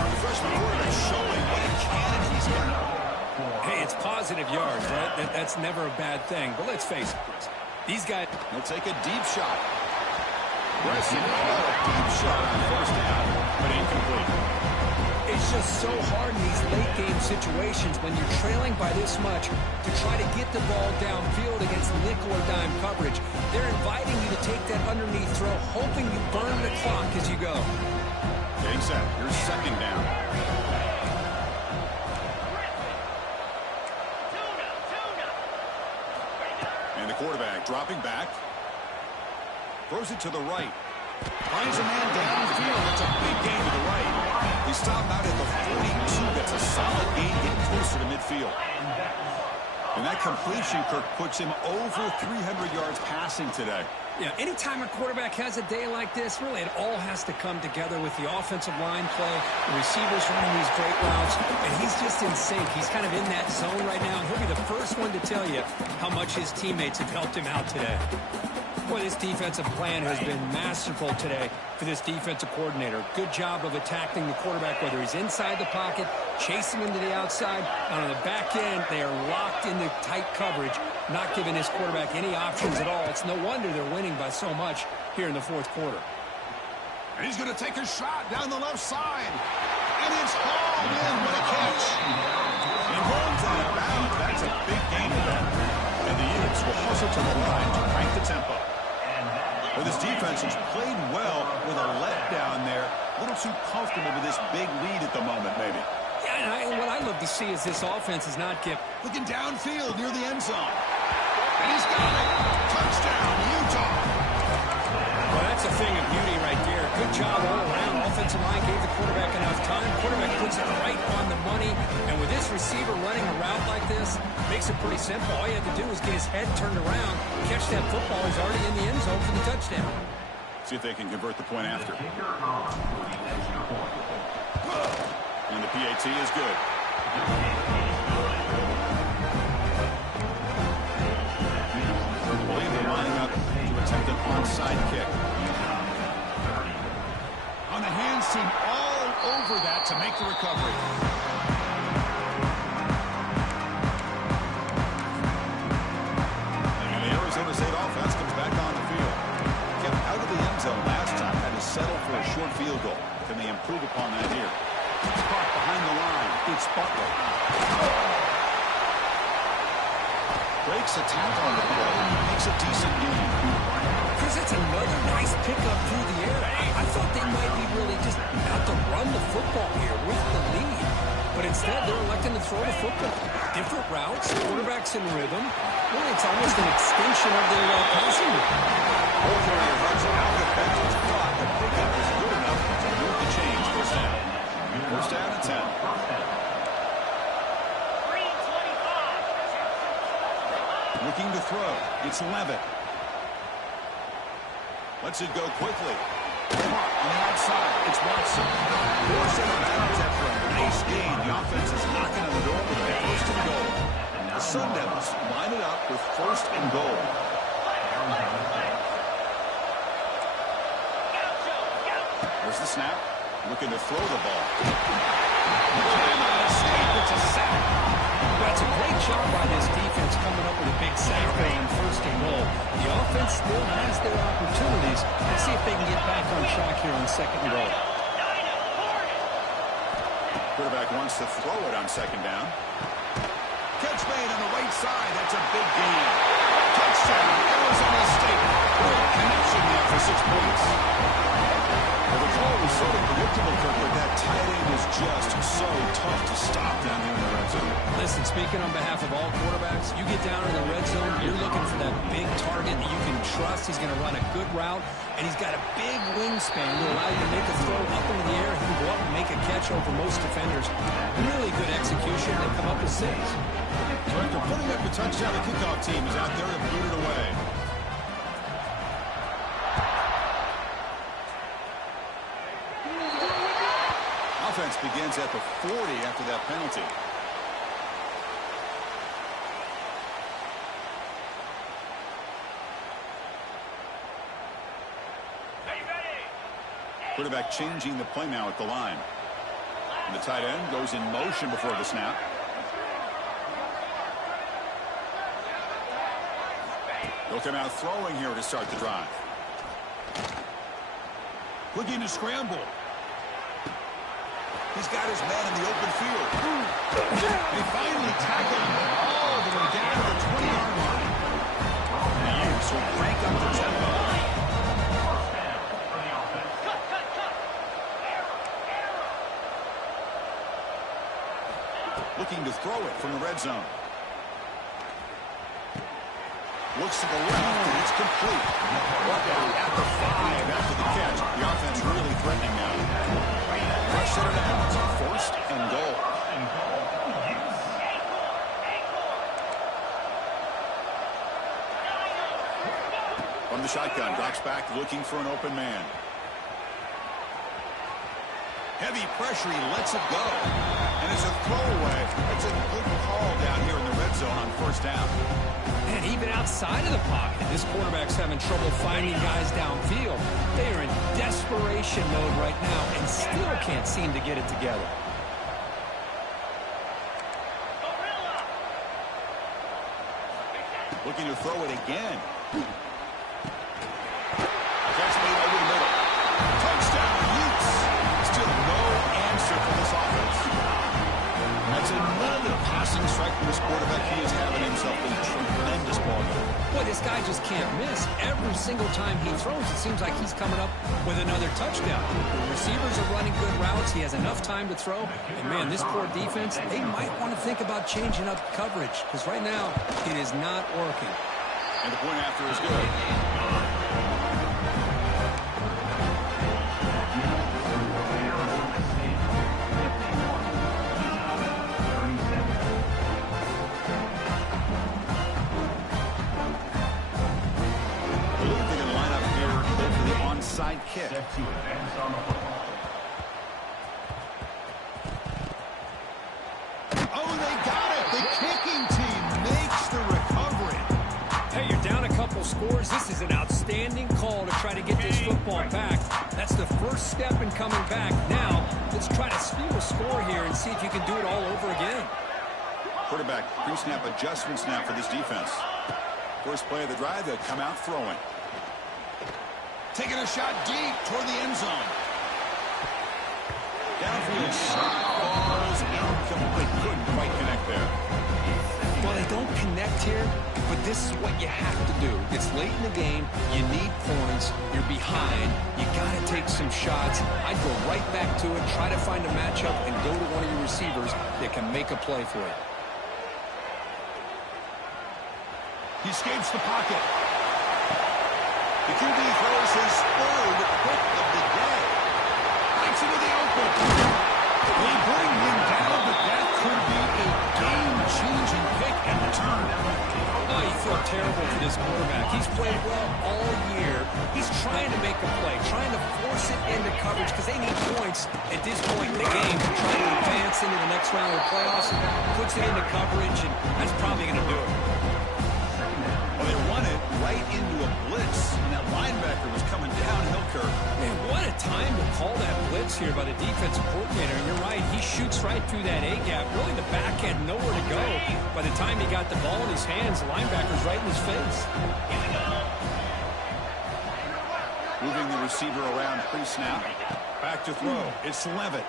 The freshman quarterback showing what a cannon he's got. Hey, it's positive yards, right? That's never a bad thing. But let's face it, Chris. These guys... He'll take a deep shot. Preston, a deep shot on first down, but incomplete. It's just so hard in these late-game situations when you're trailing by this much to try to get the ball downfield against nickel or dime coverage. They're inviting you to take that underneath throw, hoping you burn the clock as you go. Getting set. Here's second down. And the quarterback dropping back. Throws it to the right. Finds a man downfield. That's a big gain to the right. They stop out at the 42. That's a solid gain getting closer to midfield. And that completion, Kirk, puts him over 300 yards passing today. Yeah, anytime a quarterback has a day like this, really it all has to come together with the offensive line play, the receivers running these great routes, and he's just in sync. He's kind of in that zone right now, and he'll be the first one to tell you how much his teammates have helped him out today. Boy, this defensive plan has been masterful today for this defensive coordinator. Good job of attacking the quarterback, whether he's inside the pocket, chasing him to the outside. And on the back end, they are locked into tight coverage, not giving his quarterback any options at all. It's no wonder they're winning by so much here in the fourth quarter. And he's going to take a shot down the left side. And it's hauled in. What a catch. And runs out of bounds. That's a big gain to them. And the Utes will hustle to the line to crank the tempo. Well, this defense has played well with a letdown there. A little too comfortable with this big lead at the moment, maybe. Yeah, and what I love to see is this offense is not get... Looking downfield near the end zone. And he's got it. Touchdown, Utah. Well, that's a thing of beauty right there. Good job all around. Offensive line gave the quarterback enough time. Quarterback puts it right on the money. And with this receiver running a route like this, makes it pretty simple. All you have to do is get his head turned around, catch that football. He's already in the end zone for the touchdown. See if they can convert the point after. And the PAT is good. I believe they're lining up to attempt an onside kick. On the hands team, all over that to make the recovery. And the Arizona State offense comes back on the field. Kept out of the end zone last time, had to settle for a short field goal. Can they improve upon that here? It's caught behind the line. It's Butler. Breaks a tackle on the play. Makes a decent gain. Chris, it's another nice pickup through the air. I thought they might be really just out to run the football here with the lead. But instead, they're electing to throw the football. Different routes, quarterbacks in rhythm. Well, it's almost an extension of their passing game. Overall, runs out of bounds. But the pickup is good enough to move the chains. First down. First down and 10. Looking to throw. It's Levitt. Lets it go quickly. Caught on the outside. It's Watson. Forced out of bounds after a nice gain. The offense is knocking on the door with a first and goal. The Sun Devils line it up with first and goal. There's the snap. Looking to throw the ball. State, it's a sack. That's a great job by this defense coming up with a big sack there on first and goal. The offense still has their opportunities. Let's see if they can get back on track here on second and goal. Quarterback wants to throw it on second down. Catch made on the right side. That's a big gain. Touchdown, Arizona State. Great connection there for 6 points. Well, the call was sort of predictable, Kirk, but that tight end is just so tough to stop down here in the red zone. Listen, speaking on behalf of all quarterbacks, you get down in the red zone, you're looking for that big target that you can trust. He's going to run a good route, and he's got a big wingspan to allow you to make a throw up into the air. He can go up and make a catch over most defenders. Really good execution. They come up with 6. So after putting up the touchdown, the kickoff team is out there to boot it away. Offense begins at the 40 after that penalty. Quarterback changing the play now at the line. And the tight end goes in motion before the snap. He'll come out throwing here to start the drive. Looking to scramble. He's got his man in the open field. They finally tackle him all the way down to the 20-yard line. The Utes will crank up the tempo. Looking to throw it from the red zone. Looks to the left, and it's complete. At the 5 after the catch. The offense really threatening now. Rush it down. It's first and goal. From the shotgun, drops back, looking for an open man. Heavy pressure, he lets it go. And it's a throwaway. It's a good call down here in the red zone on first down. And even outside of the pocket, this quarterback's having trouble finding guys downfield. They are in desperation mode right now and still can't seem to get it together. Looking to throw it again. Catch made over the middle. Touchdown, Utes. Still no answer for this offense. That's another passing strike from this quarterback. He is having himself a tremendous ball game. Boy, this guy just can't miss. Every single time he throws, it seems like he's coming up with another touchdown. The receivers are running good routes. He has enough time to throw. And, man, this poor defense, they might want to think about changing up coverage because right now it is not working. And the point after is good. Side kick. Oh, they got it. The kicking team makes the recovery. Hey, you're down a couple scores. This is an outstanding call to try to get this football back. That's the first step in coming back. Now, let's try to steal a score here and see if you can do it all over again. Quarterback pre-snap adjustment snap for this defense. First play of the drive, they come out throwing. Taking a shot deep toward the end zone. Downfield shot falls incomplete. Couldn't quite connect there. Well, they don't connect here, but this is what you have to do. It's late in the game. You need points. You're behind. You got to take some shots. I'd go right back to it, try to find a matchup, and go to one of your receivers that can make a play for you. He escapes the pocket. The QB throws his third pick of the day. Gets into the open. They bring him down, but that could be a game-changing pick and return. Oh, you feel terrible for this quarterback. He's played well all year. He's trying to make a play, trying to force it into coverage because they need points at this point in the game to try to advance into the next round of the playoffs. Puts it into coverage, and that's probably going to do it. Well, they run it right into a blitz, and that linebacker was coming downhill, Kirk. Man, what a time to call that blitz here by the defensive coordinator. And you're right, he He shoots right through that A-gap. Really, the back had nowhere to go. By the time he got the ball in his hands, the linebacker's right in his face. Moving the receiver around pre-snap. Back to throw. It's Levitt.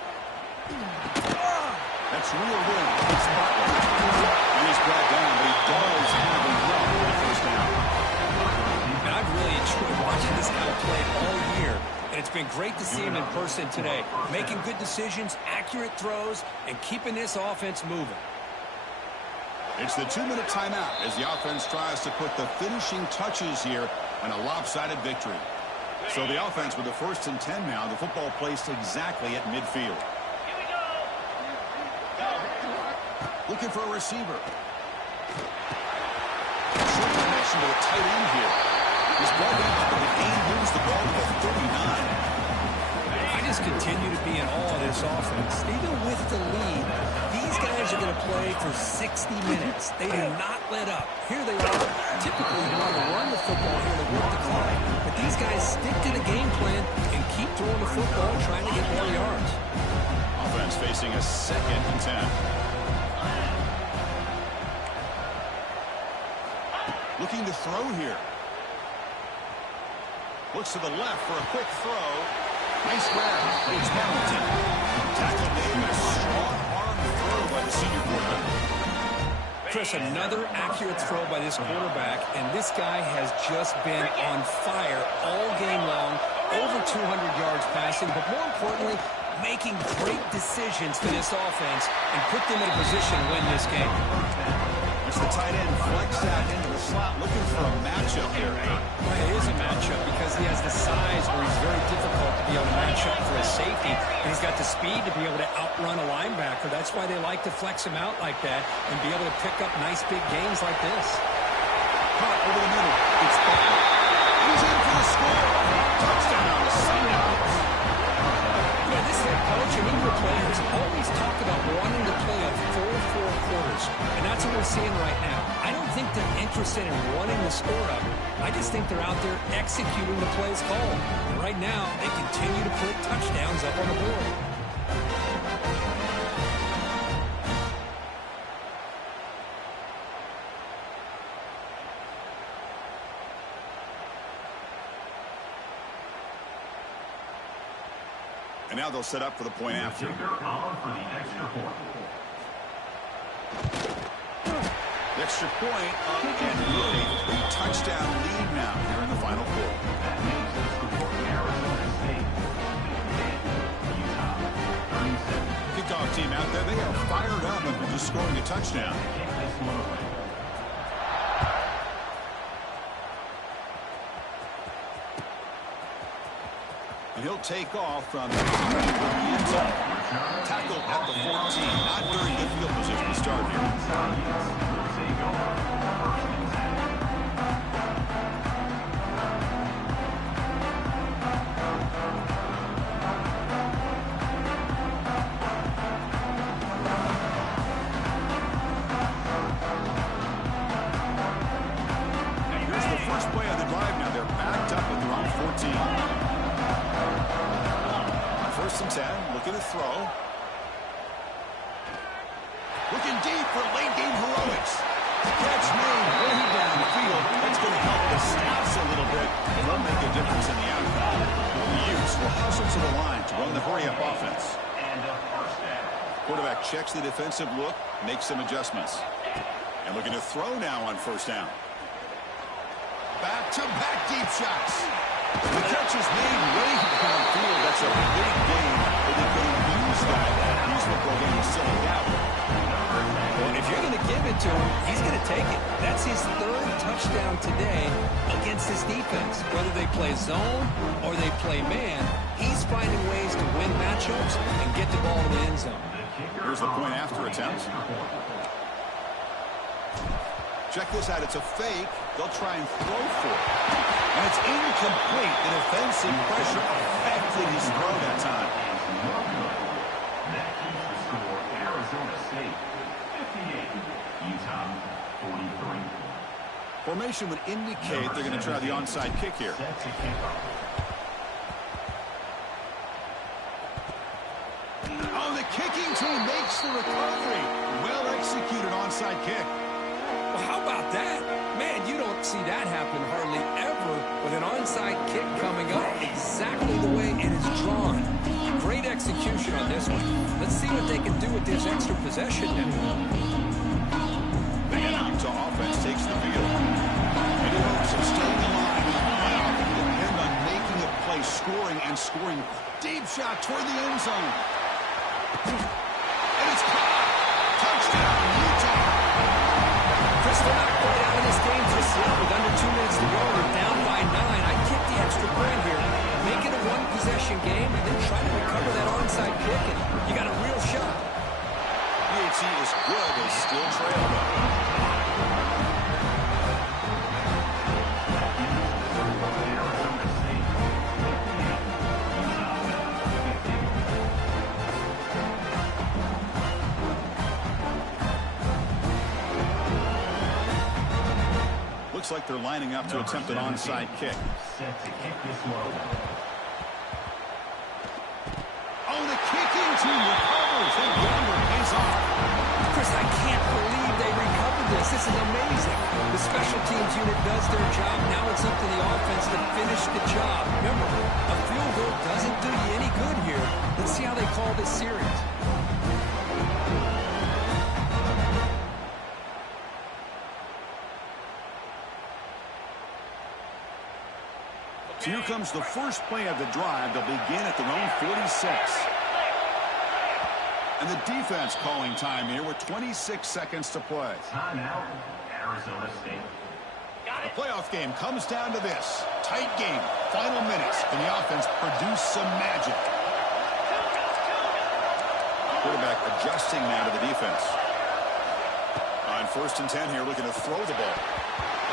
That's reeled in. It's Butler. And he's brought down, but he does have enough for the first down. And I've really enjoyed watching this guy play all year. And it's been great to see him in person today. Making good decisions, accurate throws, and keeping this offense moving. It's the 2-minute timeout as the offense tries to put the finishing touches here on a lopsided victory. So the offense with the 1st and 10 now. The football placed exactly at midfield. Looking for a receiver. Short connection to the tight end here. He's brought down, but the gain moves the ball to the 39. I just continue to be in awe of this offense. Even with the lead, these guys are going to play for 60 minutes. They do not let up. Here they are. Typically, you want to run the football here to work the clock. But these guys stick to the game plan and keep throwing the football, trying to get more yards. Offense facing a 2nd and 10. Looking to throw here. Looks to the left for a quick throw. Nice grab. It's Hamilton. Tackle made a strong arm throw by the senior quarterback. Chris, another accurate throw by this quarterback, and this guy has just been on fire all game long. Over 200 yards passing, but more importantly, making great decisions for this offense and put them in a position to win this game. It's the tight end flex that into the slot, looking for a matchup here. Well, it is a matchup because he has the size where he's very difficult to be able to match up for a safety. And he's got the speed to be able to outrun a linebacker. That's why they like to flex him out like that and be able to pick up nice big gains like this. Caught over the middle. It's Butler. He's in for the score. Touchdown. This head coach and even the players always talk about wanting to play a full 4 quarters, and that's what we're seeing right now. I don't think they're interested in running the score up. I just think they're out there executing the plays called. And right now, they continue to put touchdowns up on the board. And now they'll set up for the point after. The extra point up and really touchdown lead now here in the final quarter. Kickoff team out there, they are fired up after just scoring a touchdown. And he'll take off from the end zone. Tackle at the 14. Not very good field position to start here. Here's the first play of the drive now. They're backed up at their own 14. 1st and 10, looking to throw. Looking deep for late game heroics. Catch made way downfield. That's going to help the stats a little bit. It won't make a difference in the outcome. The Utes will hustle to the line to run the hurry-up offense. Quarterback checks the defensive look, makes some adjustments. And looking to throw now on 1st down. Back-to-back deep shots. The catch is made way downfield. That's a big gain. But they can use that. Use football game is sitting out. Well, if you're going to give it to him, he's going to take it. That's his 3rd touchdown today against this defense. Whether they play zone or they play man, he's finding ways to win matchups and get the ball in the end zone. Here's the point after attempt. Check this out. It's a fake. They'll try and throw for it. And it's incomplete. The defensive pressure affected his throw that time. That keeps the score Arizona State 58, Utah 43. Formation would indicate they're going to try the onside kick here. Set to kick off. Oh, the kicking team makes the recovery. Well executed onside kick. Well, how about that? Man, you don't see that happen hardly ever with an onside kick coming up exactly the way it is drawn. Great execution on this one. Let's see what they can do with this extra possession now. The Utah offense takes the field. Any hopes of staying alive in the playoff depend on making a play, scoring. Deep shot toward the end zone. And it's caught. Touchdown, Utah. Chris, they're not quite out of this game just yet. With under 2 minutes to go, they're down by 9. I'd kick the extra point here. Make it a one-possession game and then try to recover that onside kick, and you got a real shot. UAT is good. They still trail, though. Looks like they're lining up to attempt an onside kick. Set to kick this one. Oh, the kicking team recovers. And Denver pays off. Chris, I can't believe they recovered this. This is amazing. The special teams unit does their job. Now it's up to the offense to finish the job. Remember, a field goal doesn't do you any good here. Let's see how they call this series. So here comes the first play of the drive. They'll begin at their own 46. And the defense calling time here with 26 seconds to play. Timeout, Arizona State. The playoff game comes down to this. Tight game, final minutes. Can the offense produce some magic? Quarterback adjusting now to the defense. On 1st and 10 here, looking to throw the ball.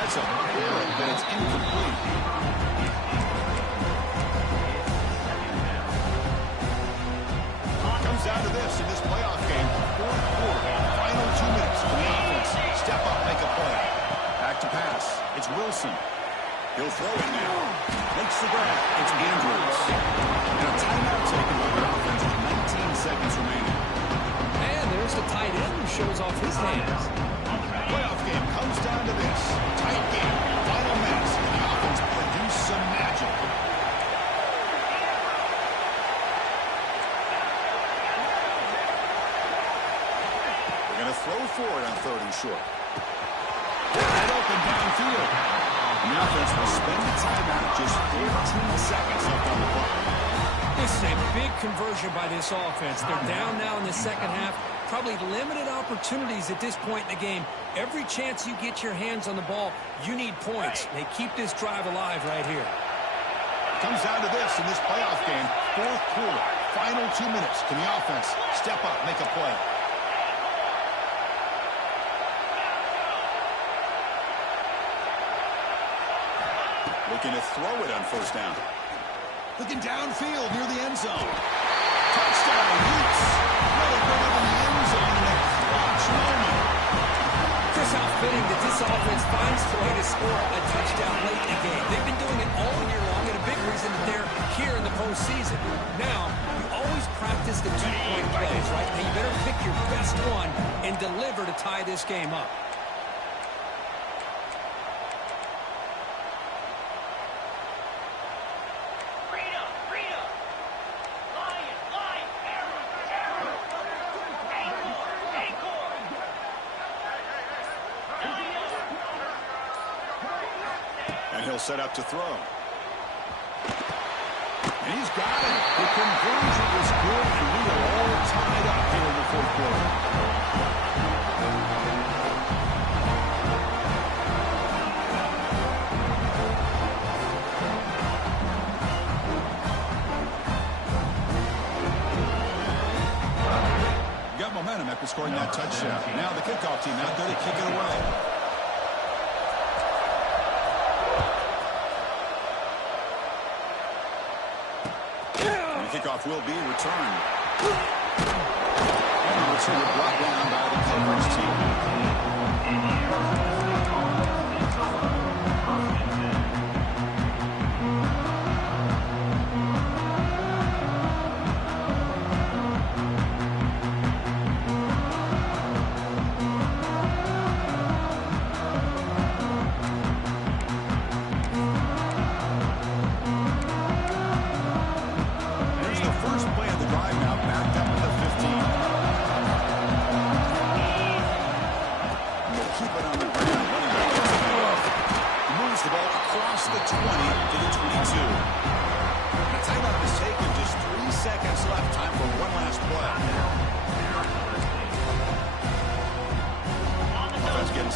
That's a bullet, but it's incomplete. Comes down to this in this playoff game. 4th quarter, final 2 minutes for the offense. Step up, make a play. Back to pass. It's Wilson. He'll throw it now. Makes the grab. It's Andrews. And a timeout taken by the offense with 19 seconds remaining. And there's the tight end who shows off his hands. Playoff game comes down to this. Tight game. Final minutes. And the offense produce some magic. They're going to throw for it on 3rd and short. Wide open downfield. And the offense will spend the timeout. Just 14 seconds left on the clock. This is a big conversion by this offense. They're down now in the second half. Probably limited opportunities at this point in the game. Every chance you get your hands on the ball, you need points. They keep this drive alive right here. Comes down to this in this playoff game. 4th quarter, final 2 minutes. Can the offense step up, make a play? Looking to throw it on 1st down. Looking downfield near the end zone. Touchdown, Utes. Really good in the end zone in a clutch moment. Chris, how fitting that this offense finds a way to score a touchdown late in the game. They've been doing it all year long, and a big reason that they're here in the postseason. Now, you always practice the 2-point plays, right? Now, you better pick your best one and deliver to tie this game up. And he'll set up to throw. And he's got it. The conversion was good, and we are all tied up here in the 4th quarter. Got momentum after scoring that touchdown. Now the kickoff team out there to kick it away. Kickoff will be returned. And the return brought down by the coverage team.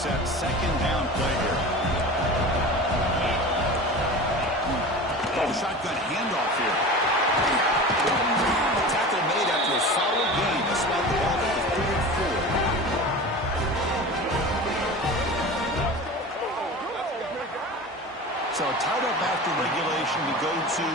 set second down play here. Shotgun handoff here. Tackle made after a solid gain to spot the ball at the 34. So tied up after regulation, we go to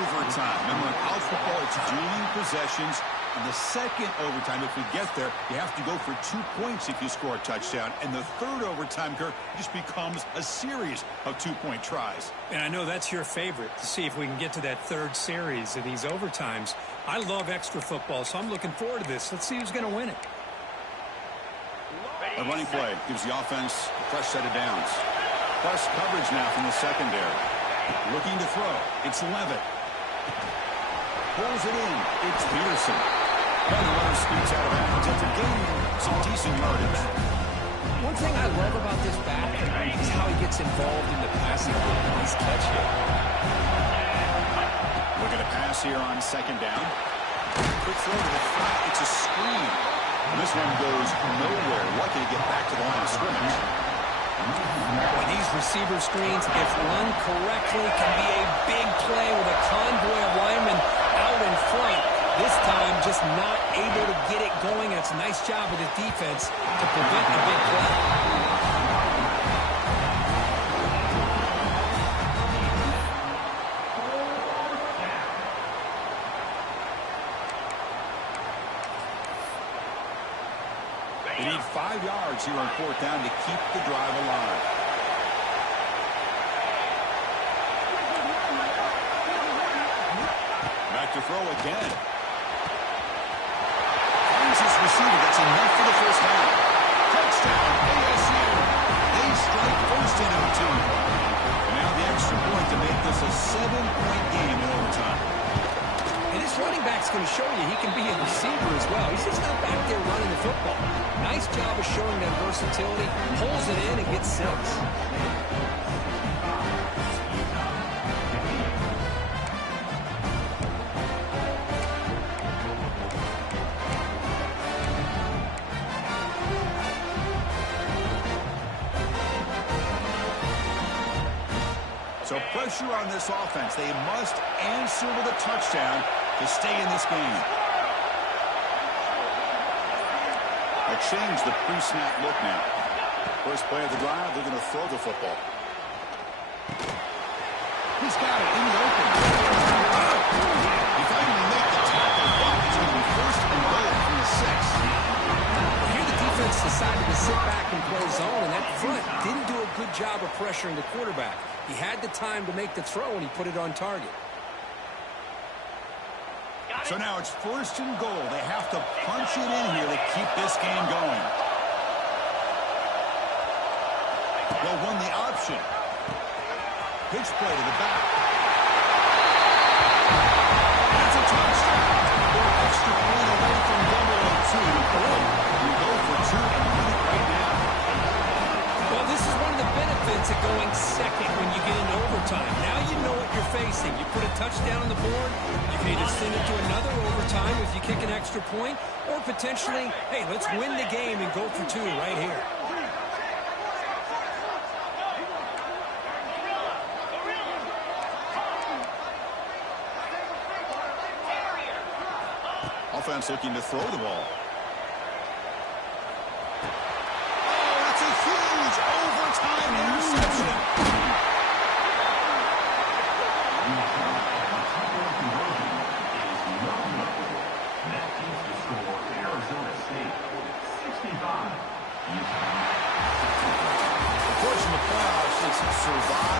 overtime. Remember, in college football, it's dueling possessions. In the second overtime, if we get there, you have to go for 2 points if you score a touchdown. And the third overtime, Kirk, just becomes a series of 2-point tries. And I know that's your favorite, to see if we can get to that third series of these overtimes. I love extra football, so I'm looking forward to this. Let's see who's going to win it. A running play gives the offense a fresh set of downs. Plus coverage now from the secondary. Looking to throw. It's Levitt. Pulls it in. It's Peterson. And the runner scoots out of bounds after gaining some decent yardage. One thing I love about this back is how he gets involved in the passing game. Nice catch here. Look at a pass here on second down. Quick throw to the flat. It's a screen. And this one goes nowhere. Lucky to get back to the line of scrimmage. Boy, these receiver screens, if run correctly, can be a big play with a convoy of linemen out in front. This time, just not able to get it going. It's a nice job of the defense to prevent a big play. They need 5 yards here on fourth down to keep the drive alive. Back to throw again. Finds his receiver. That's enough for the first down. Touchdown, ASU. They strike first in O2. And now the extra point to make this a 7-point game in overtime. And this running back's going to show you he can be a receiver as well. He's just not back there running the football. Nice job of showing that versatility. Pulls it in and gets 6. So pressure on this offense. They must answer with a touchdown to stay in this game. They change the pre-snap look now. First play of the drive, they're going to throw the football. He's got it in the open. He finally made the tackle, but it's going to be first and goal from the 6. Here the defense decided to sit back and play zone, and that front didn't do a good job of pressuring the quarterback. He had the time to make the throw, and he put it on target. So now it's first and goal. They have to punch it in here to keep this game going. They'll run the option. Pitch play to the back. That's a touchdown. They're an extra point away from double O2. You go for 2 and win it right now. Well, this is one of the benefits of going second when you get into overtime. Now you know what you're facing. You put a touchdown on the board, you can either send it to another overtime if you kick an extra point, or potentially, hey, let's win the game and go for 2 right here. Offense looking to throw the ball. Oh, that's a huge overtime interception. That is the score. Arizona State 65. Of course, in the playoffs, it's survive.